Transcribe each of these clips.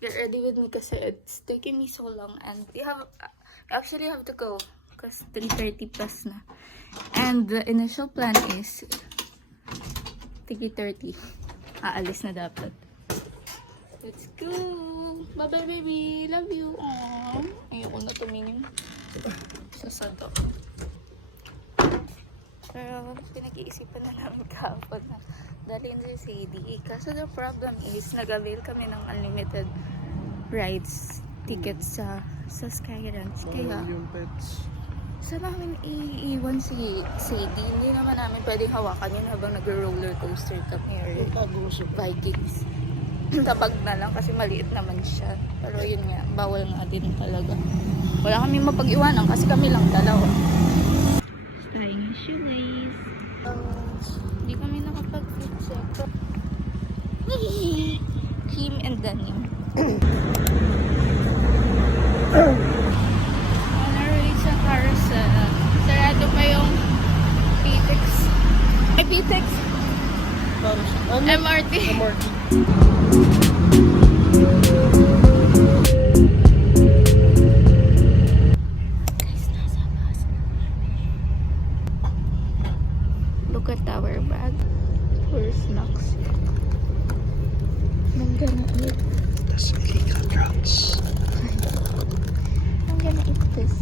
get ready with me kasi it's taking me so long and I actually have to go because 3:30 plus na. And the initial plan is 3:30. Aalis na dapat. Let's go! Bye-bye, baby! Love you! Aww. Ayoko na tumingin sa sado. Pero pinag-iisipan na namin kahapon na dalhin si Sadie. Kaso the problem is, nag-avail kami ng unlimited rides tickets sa Sky Ranch. Kaya, yung pets. saan namin iiwan si Sadie? Hindi naman namin pwedeng hawakan yun habang nag-roller coaster kami or Vikings. Tabag na lang kasi maliit naman siya. Pero yun nga, bawal nga din talaga. Wala kami mapag-iwanan kasi kami lang dalawa. Tying shoelace. Hindi kami nakapag-fit check. Kim and Danim. On our way sa carousel. Sarado pa yung PTEX. Ay, PTEX! MRT. Guys, nasa bus. Look at our bag. Where's snacks? I'm gonna eat. That's illegal drugs. I'm gonna eat this.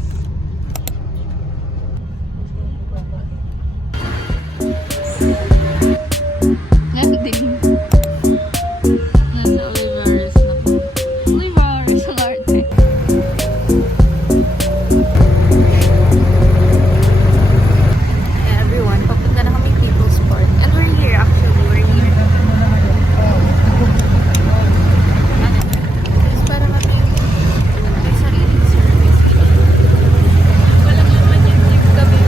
Nanding. Nasa Olivares na. Olivares ang arte. Hey everyone, papunta na kami People's Park. And we're here actually, we're here. Just para kami may sariling service. Walang naman yung jeep kami.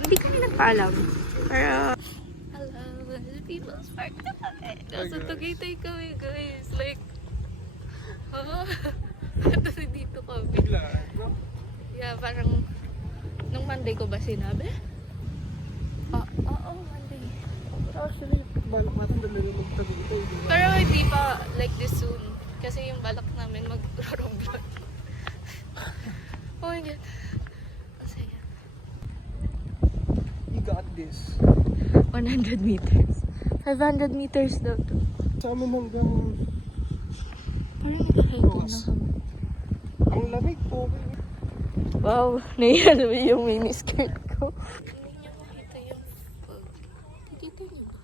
Hindi kami nagpaalam. Pero, hello, People's Park na kami. Nasa Tagaytay kami, guys. Like, tapos dito kami. Yeah, parang, nung Monday ko ba sinabi? Oo, Monday. Actually, balak natin dali magtagito. Pero hindi pa like this soon. Kasi yung balak namin mag-roblog. Oh my God. Masaya. You got this. 100 meters. 500 meters daw to. Sa amin hanggang... Parang nag-hiking na kami. Ang lamig po. Wow, naiyan mo yung mini skirt ko. Hindi niyo makita yung fog. Dito niyo ba?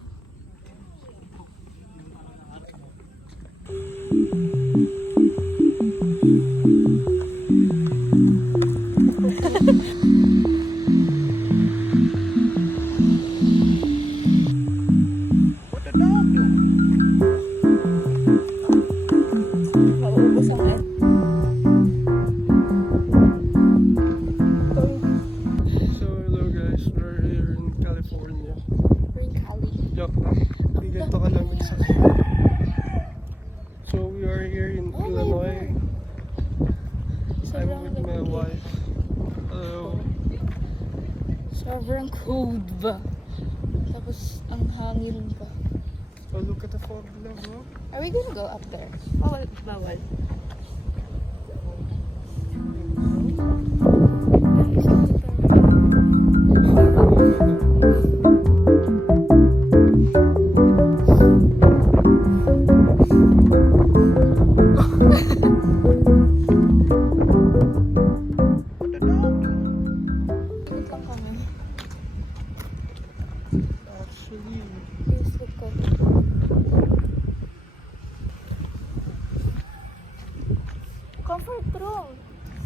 What the dog do? Mauubos ang end. So hello guys, we're here in California. We're in Cali. Joke lang. Hindi ganito kalamig sa... So we are here in Illinois. I'm with my wife. Hello. Sobrang cold ba? Tapos ang hangin ba? Oh, look at the fog lang, bro. Are we gonna go up there? Bawal. Bawal. What the dog do? Ikot lang kami. Actually, Please look at comfort room.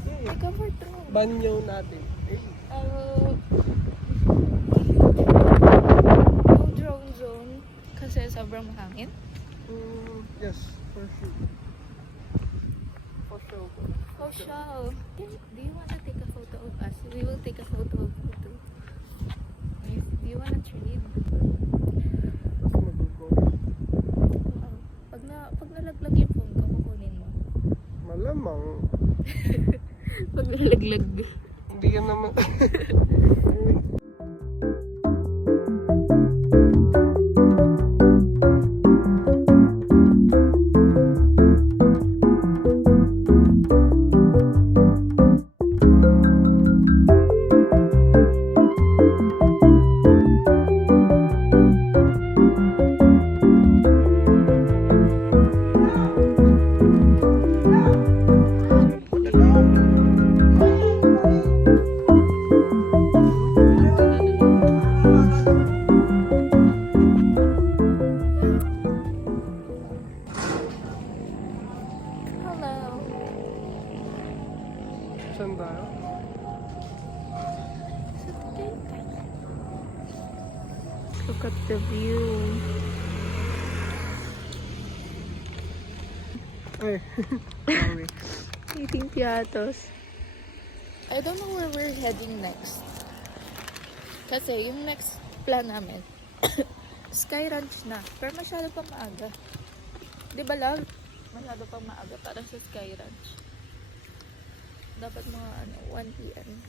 May comfort room. banyo natin. Eh, No drone zone kasi sobrang mahangin. yes, for sure. For sure. Oh, show. Do you want to take a photo of us? We will take a photo of you too. Do you want to trade? Pag nalaglag yung phone ko, kukunin mo. Malamang. Pag nalaglag. Hindi ka naman. Saan tayo? Look at the view. Ay, sorry. Eating piatos. I don't know where we're heading next. Kasi yung next plan namin, Sky Ranch na. Pero masyado pang maaga. Di ba, love? Masyado pang maaga para sa Sky Ranch. Dapat mga 1 p.m.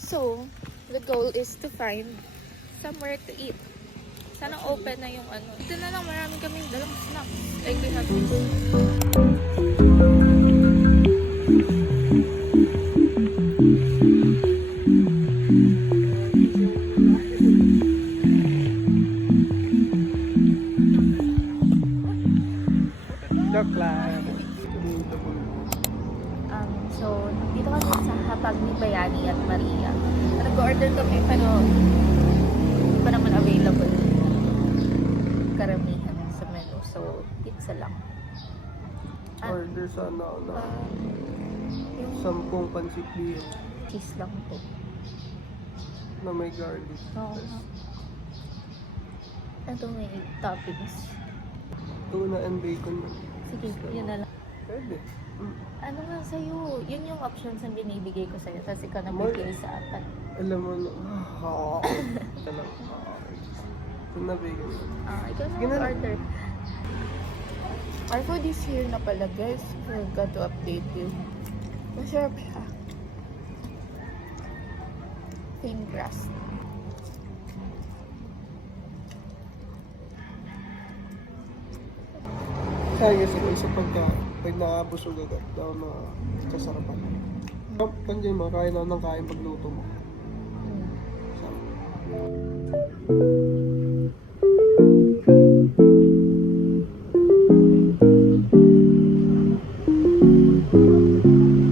So, the goal is to find somewhere to eat. Sana open na yung ano. Ito na lang, marami kaming dalang snacks. Like we have Joke lang. So, dito kami sa Hapag ni Bayani at Maria. Nag-order kami pero hindi pa naman available karamihan sa menu. So, pizza lang. Order sana ako na Yung 10 pancit beef cheese lang po. na may garlic. Oo. Ito may toppings. Tuna and bacon. Sige, yun na lang. Pwede. Ano nga sa'yo? Yun yung options na binibigay ko sa'yo. Tapos ikaw nabigay sa akin. Alam mo na. Alam. Tuna bacon. Ikaw Sige na na. order. Our food is here na pala, guys. Forgot to update you. Masarap siya. Thin crust. Kaya kasi isa pag nakabusog agad daw na kasarapan. Pandiyan mo, kain na ng kain pagluto mo.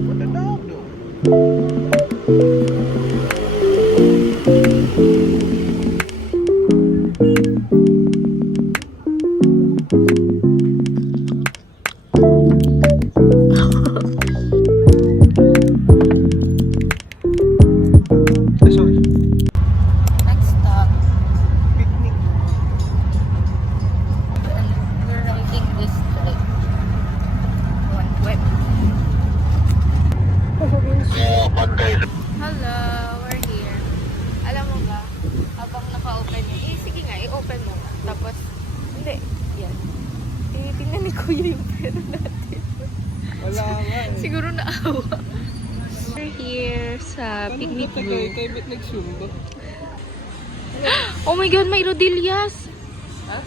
What the dog do? Sorry. Next stop. Picnic. We're riding this like one web. Hello, we're here. Alam mo ba, habang naka-open yun, sige nga, i-open mo nga. Tapos, hindi, yan. Tingnan ni Kuya yung pera natin. Wala nga eh. Siguro naawa. We're here sa picnic room. Tayo ba't nagsumba? Oh my God, may rodillas! Ha?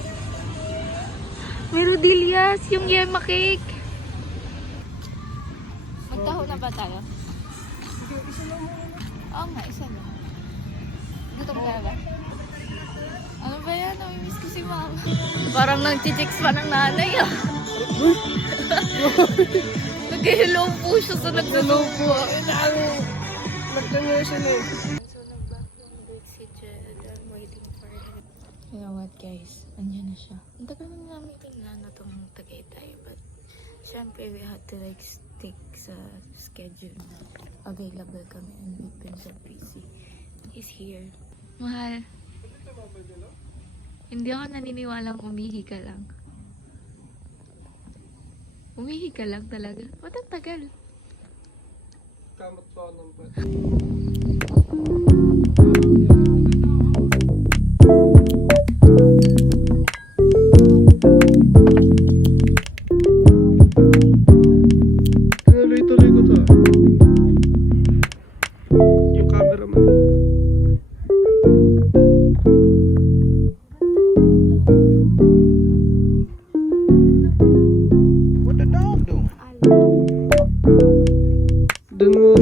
May rodillas! Yung yema cake! Magtaho na ba tayo? Sige, isa lang mo. Oo nga, isa na. Gutom ka na ba? Ano ba yan? Namimiss ko si mama. Parang nag-chicks pa ng nanay ah. Nag-hello po siya sa nag-hello po. Nagtanyo siya eh. So, nag-bathroom break si Jed. I'm waiting for him. You know what guys? Andiyan na siya. Ang tagal na namin tingnan na itong Tagaytay. But, syempre we had to like stick sa schedule na available kami and we've been so busy. He's here. Mahal. Hindi ako naniniwalang umihi ka lang. Umihi ka lang talaga. Ba't ang tagal? Kamot pa ako ng pet. Tuloy-tuloy ko to. Yung cameraman. What the dog doing? Dun mo.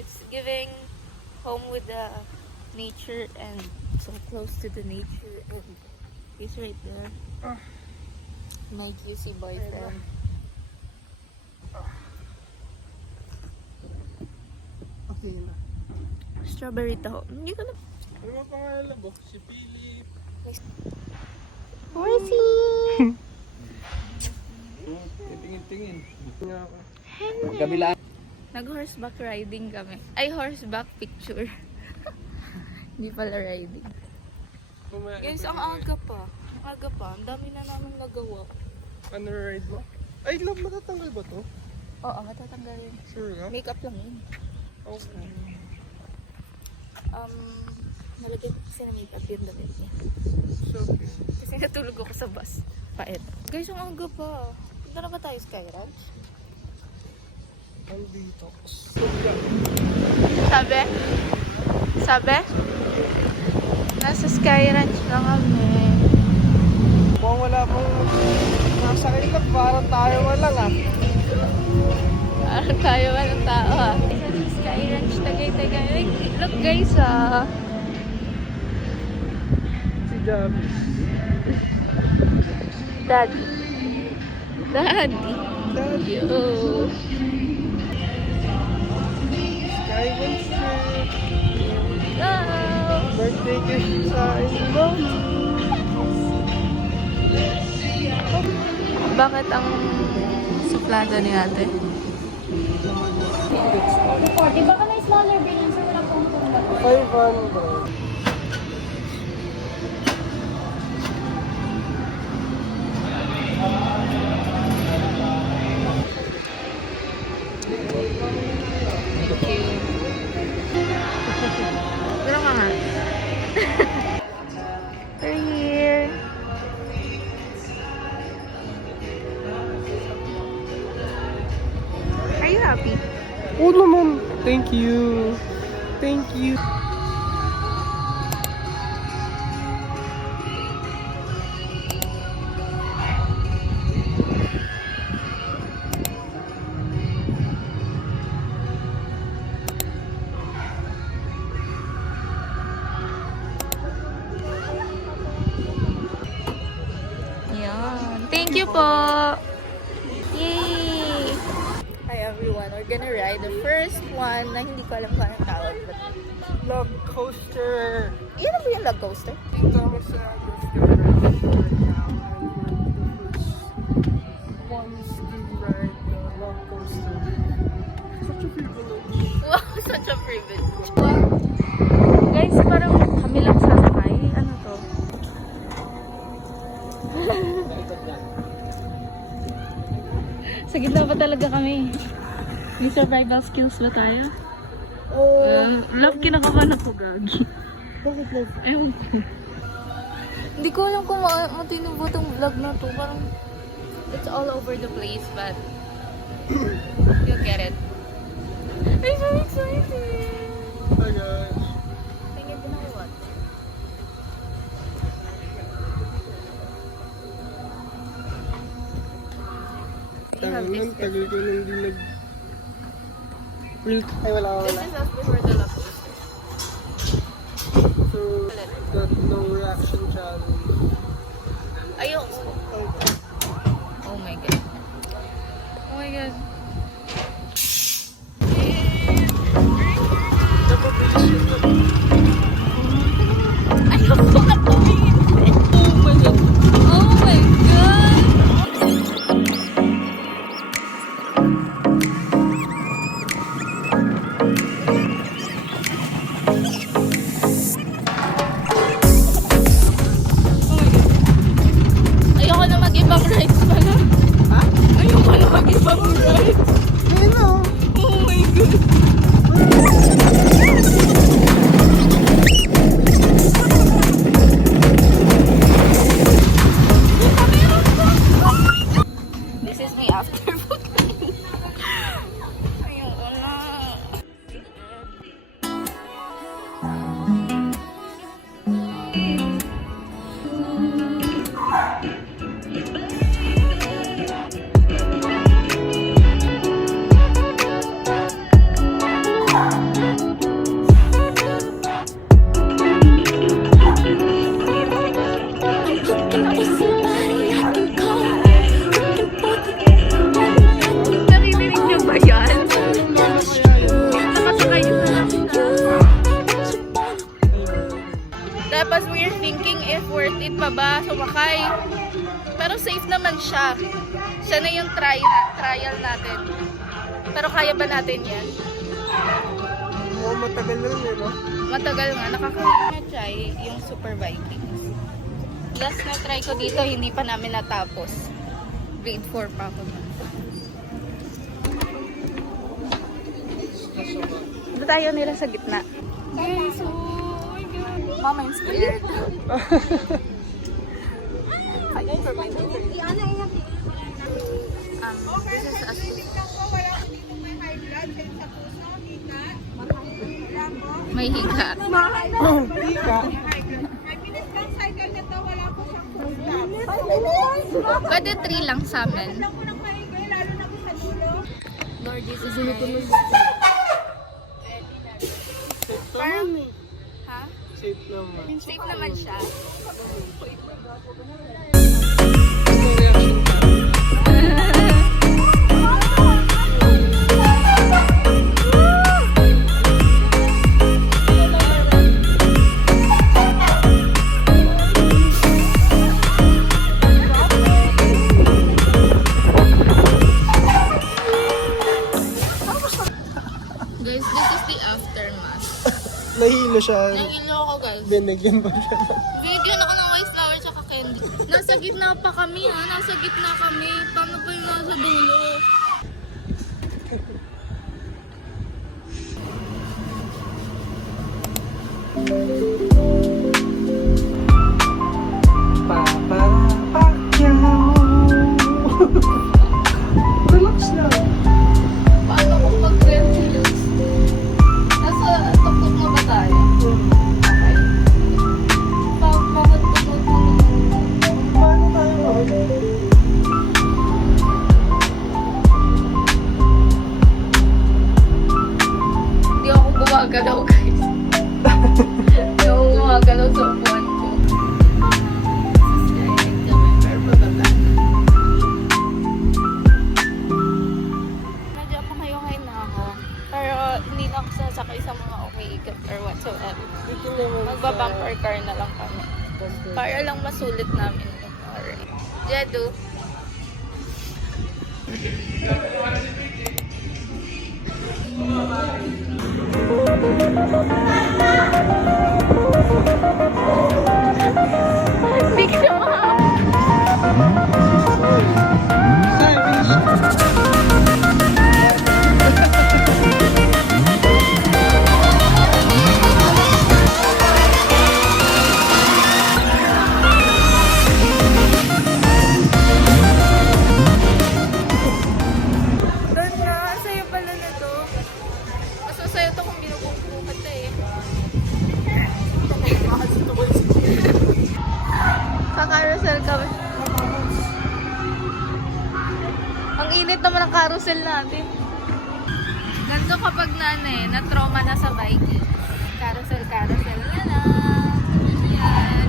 It's giving home with the nature and so close to the nature, and he's right there. My QC boyfriend. Okay na. Strawberry taho. Hindi ko na... Ano ba pangalan mo? Si Philip. Horsey! Tingin-tingin. Nga ako. Kabilaan. Nag-horseback riding kami. Ay, horseback picture. Hindi pala riding. Guys, ang aga pa. Ang aga pa. Ang dami na namin nagawa. Ano ride mo? Ay, love, matatanggal ba to? Oo, matatanggal yun. Sure ka? Makeup lang yun. Okay. Nalagyan ko kasi na makeup yung damit niya. So, okay. Kasi natulog ako sa bus. Pait. Guys, ang aga pa. Punta na ba tayo Sky Ranch? Nandito. Sabi? Sabi? Nasa Sky Ranch na kami. Kung wala pong nasa ilap, parang tayo walang ah. Parang tayo walang tao ha. Sky Ranch, Tagaytay. Look guys ah. Si Javi. Daddy. Daddy. Daddy. Yo. Skyward trip. Go. Birthday gift sa inyo. Bakit ang suplada ni ate? 40. Baka may smaller billion sa wala pong tumba. 500. Thank you. Pero ka nga. We're here. Are you happy? Oo naman. Thank you. Thank you. Yan. Thank you po. Yay! Hi everyone. We're gonna ride the first one na hindi ko alam kung anong tawag. But... Log coaster. Yan na ba yung log coaster? Dito kami sa Sky Ranch right now. And we're the first ones to ride the log coaster. Such a privilege. Wow, such a privilege. Wow. Guys, parang kami lang sasakay. Ano to? Sa gitna pa talaga kami. May survival skills ba tayo? Love, kinakabahan ako, gagi. Bakit love? Ewan ko. Hindi ko alam kung matino ba itong vlog na to. Parang it's all over the place, but you'll get it. I'm so excited! Hi guys. Tingin din ako what? Tangan, tagal ko nang di nag... Ay, wala. This is us before the love coaster. So, that no reaction challenge. Ayoko. Oh my god. Oh my god. Ayoko na tumingin. Oh my god. Oh my god. Ayoko na mag-ibang rides pala. Ha? Ayoko na mag-ibang rides. Hello! Oh my god. This is me after. Ayoko na. safe naman siya. Siya na yung trial natin. Pero kaya ba natin yan? Oo, matagal na rin, no? Matagal nga. Nakaka-try yung Super Vikings. Last na try ko dito, hindi pa namin natapos. Grade 4 pa ako. Doon tayo nila sa gitna. Yes, oh my God. Mama, I'm scared. This is a may higa. Pwede 3 lang sa amin. Lord Jesus Christ. Parang, ha? Safe naman. Safe naman siya. Guys, this is the aftermath. Nahilo siya. Nahilo ako, guys. Binigyan ba siya? Binigyan ako ng white flower tsaka candy. Nasa gitna pa kami, ha? Nasa gitna kami. Paano ba yung nasa dulo? Relax lang. Paano kung mag-relax? Nasa tuktok na ba tayo? Okay. Bakit tuktok na naman? Paano tayo? Hindi ako gumagalaw, guys. Hindi ako gumagalaw sa upuan ko. Medyo pangayungay na ako. Pero hindi na ako sasakay sa mga umiikot or whatsoever. Dito naman Magba-bumper car na lang kami. Para lang masulit namin yung alright. Jedu. Picture mo! Ay, bilis. Doon na, sa'yo pala na to. Mas masaya to kung binububukat ka eh. Ka-carousel kami. Ang init naman ang carousel natin. Ganito kapag na-trauma na sa biking. Carousel na lang. Yan.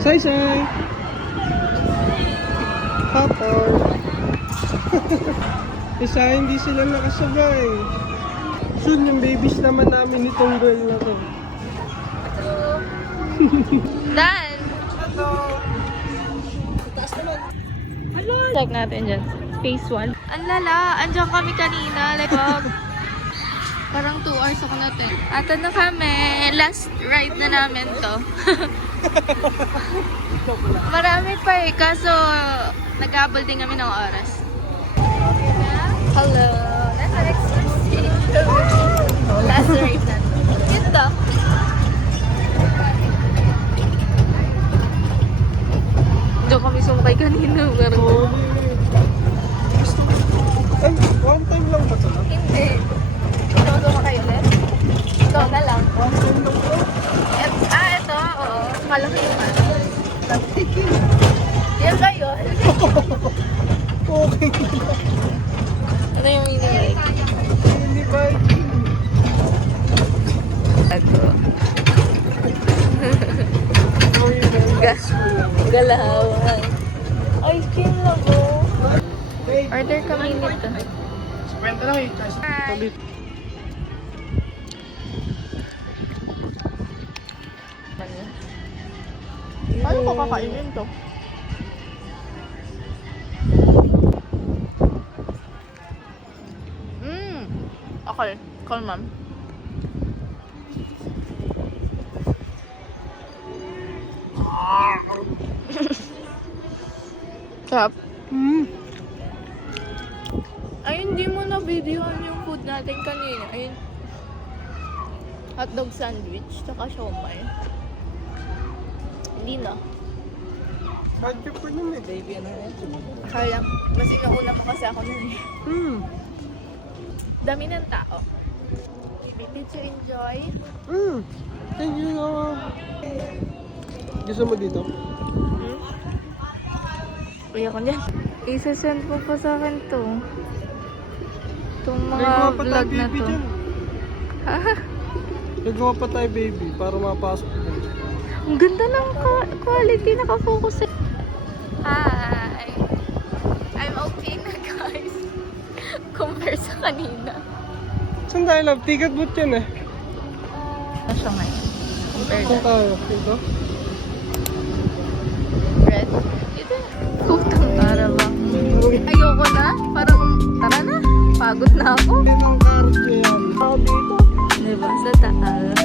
Say. Popcorn. Isa hindi sila nakasabay. Soon yung babies naman namin itong girl na to. Dan! Check natin dyan. Phase 1. Ang lala, andyan kami kanina. Like, parang 2 hours ako natin. Ato na kami. Last ride na namin to. Marami pa eh. Kaso, nag-abol din kami ng oras. Hello! Nasa next last ride na to. Ito. Diyan kami sumakay kanina. Pero Ay, one time lang ba ito? hindi. Ito sumakay ulit. Ito na lang. One time lang ba? Ito. Oo. Malaki yung ano. Yan ba yun? Okay. Ano yung meaning? Hindi ba? Ito. Galawan. Ice cream na po. Order kami nito. Kwenta lang eh. Hi. Ay, Paano ko kakainin to? Okay, call ma'am. Sarap. Ay, hindi mo na videohan yung food natin kanina. Ayun. Hotdog sandwich, tsaka siomay. Hindi na. Kahit ka pa nun eh. Baby, ano yan? Kaya, mas inauna mo kasi ako nun eh. Dami ng tao. Did you enjoy? Thank you. Gusto mo dito? Kuya ko niyan. Isa-send mo pa sa akin to. Itong mga Nagawa pa tayo vlog na baby to. dyan. Nagawa pa tayo baby para mapasok ko dyan. Ang ganda ng quality, nakafocus eh. Hi! I'm okay na guys. Compare sa kanina. Saan tayo love? Ticket boot yan eh. Ano siya ngayon? Compare Saan na. tayo? Dito? Red. Ito. Putang tara ba? Ayoko na. Parang, tara na. Pagod na ako. Yan ang carrot niya yan. Ako dito. Diba? Sa taal.